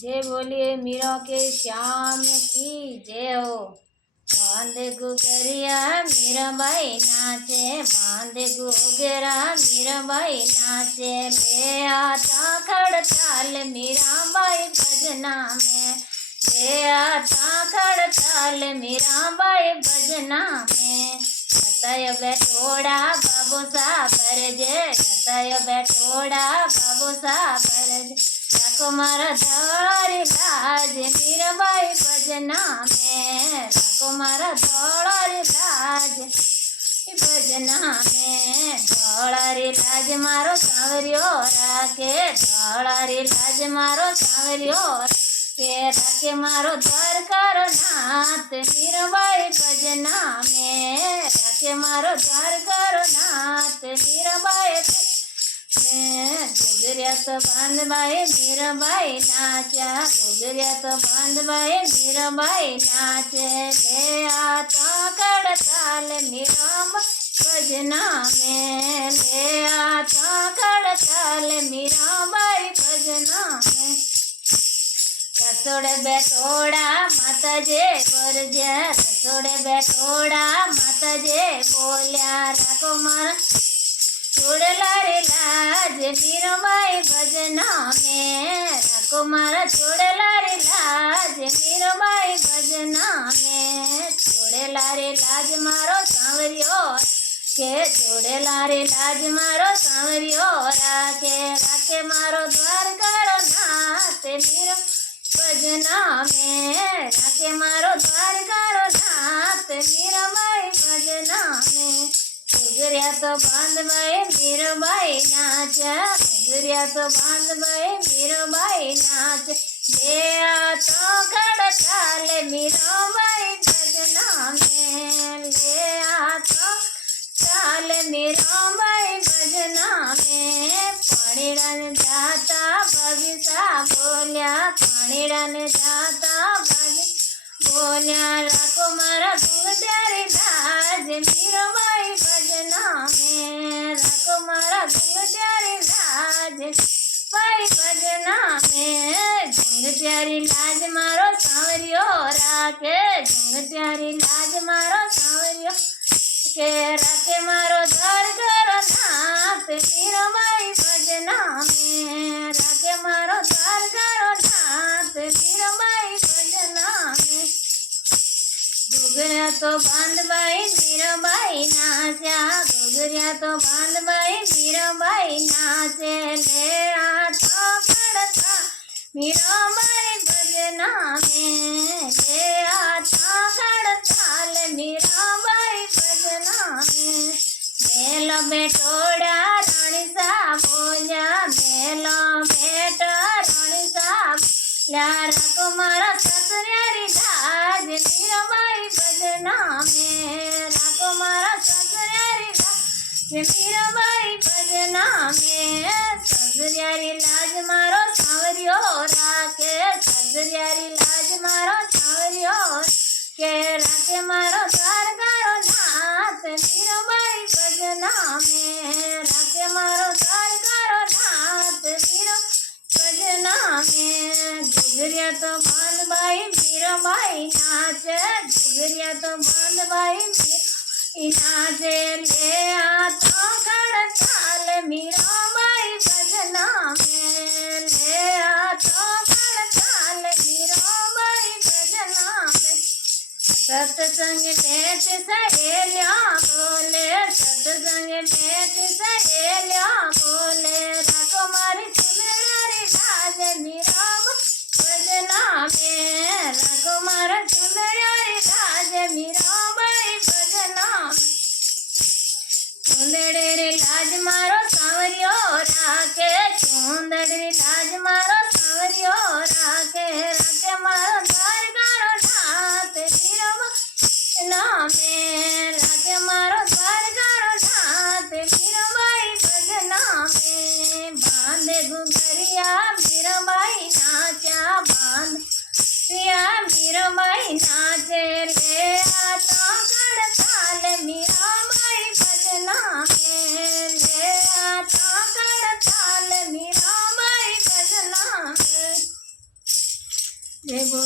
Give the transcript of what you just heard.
जय बोलिए मीरा के श्याम की जय हो। बांध गुगरिया मीरा बाई नाचे, बांध गुगरा मीरा बाई नाचे, ले आता खड़ताल मीरा बाई भजना में, ले आता खड़ताल मीरा बाई भजना में। हतय बैठोड़ा बाबू सा भरजे, हतय बैठोड़ा बाबू सा भरजे, रखो मारा धौड़ी लाज मीराबाई भजना में, रखो मारा धौड़ी लाज भजना में। धौड़ी लाज मारो सांवरियो राखे, धौड़ी लाज मारो सांवरियो के राखे, मारो द्वारकारो नाथ मीराबाई भजना में, राखे मारो द्वारकारो नाथ मीराबाई गुजरिया तो बांधबाई मीराबाई नाचा, गुजरिया तो बांधबाई मीराबाई नाचे, ले आता कड़ताल मीराबाई भजना में, ले आता कड़ताल मीराबाई भजना में। रसोड़े बैठोड़ा माता जे बोरजा, रसोड़े बैठोड़ा माता जे बोलिया, राखो मारा छोड़ला रे लाज मीराबाई भजना में, राखो मारा छोड़ला रे लाज मीराबाई भजना में। छोड़ेला रे लाज मारो सांवरियो के, छोड़ेला रे लाज मारो सांवरियो राखे, राखे मारो द्वारकारो नाथ मीरा भजना में, राखे मारो द्वारकारो नाथ मीराबाई भजना में। गुजरिया तो बांधबाई मीराबाई नाचा, गुजरिया तो बांधबाई मीराबाई नाच, ले आता खड़ताल मीराबाई भजना में, ले आता ताल मीराबाई भजना में। पानी डाल जाता बगीचा बोलिया, पानी डाल जाता बगीचा बोलिया, राखो मारा घुंघटारी लाज मीराबाई भजना में, राखो मारा घुंघटारी लाज बाई भजना में। घुंघटारी लाज मारो सांवरियो राखे, घुंघटारी लाज मारो सांवरियो के राखे, मारो द्वारकारो नाथ मीराबाई भजना में, राखे मारो द्वारकारो नाथ मीराबाई भजना में। गुगरिया तो बांधबाई मीराबाई नाचा, गुगरिया तो बांधबाई मीराबाई नाचे, ले आता खड़ता मीराबाई भजना में, ले आता खड़ताल मीराबाई भजना में। मेलो बेटोड़ा रानी सा बोलिया, मेलो बेटा रानी सा बोलिया, राखो मारा ससुरारी लाज मीराबाई भजना में, राखो मारा ससुरारी लाज मीराबाई भजना में। ससुरारी लाज मारो सांवरियो राखे, ससुरारी लाज मारो सांवरियो के राखे, मारो द्वारकारो नाथ मीराबाई भजना में, राखे मारो द्वारकारो नाथ मीराबाई भजना में। गुजरिया तो बांधबाई मीराबाई नाचे, गुजरिया तो बांधबाई मीराबाई नाचे, ले आता खड़ताल मीराबाई भजना में, ले आता खड़ताल मीराबाई भजना में। सत्संग भेंट सहेलिया बोले, सत्संग भेंट सहेलिया बोले, राखो मारी चुनरी लाज मीराबाई भजना में, राखो मारा चुनरी लाज मीराबाई भजना में। चुंदड़ी रे लाज मारो सांवरियो राखे, चुंदड़ी लाज मारो सांवरियो राखे, राखे मारो द्वारकारो नाथ मीराबाई में, राखे मारो द्वारकारो नाथ मीराबाई भजना में। बांधे गुगरिया मीराबाई नाचा, बांधिया मीराबाई नाचे, ले आता खड़ताल मीराबाई भजना में, ले आता खड़ताल मीराबाई भजना में। જય ગો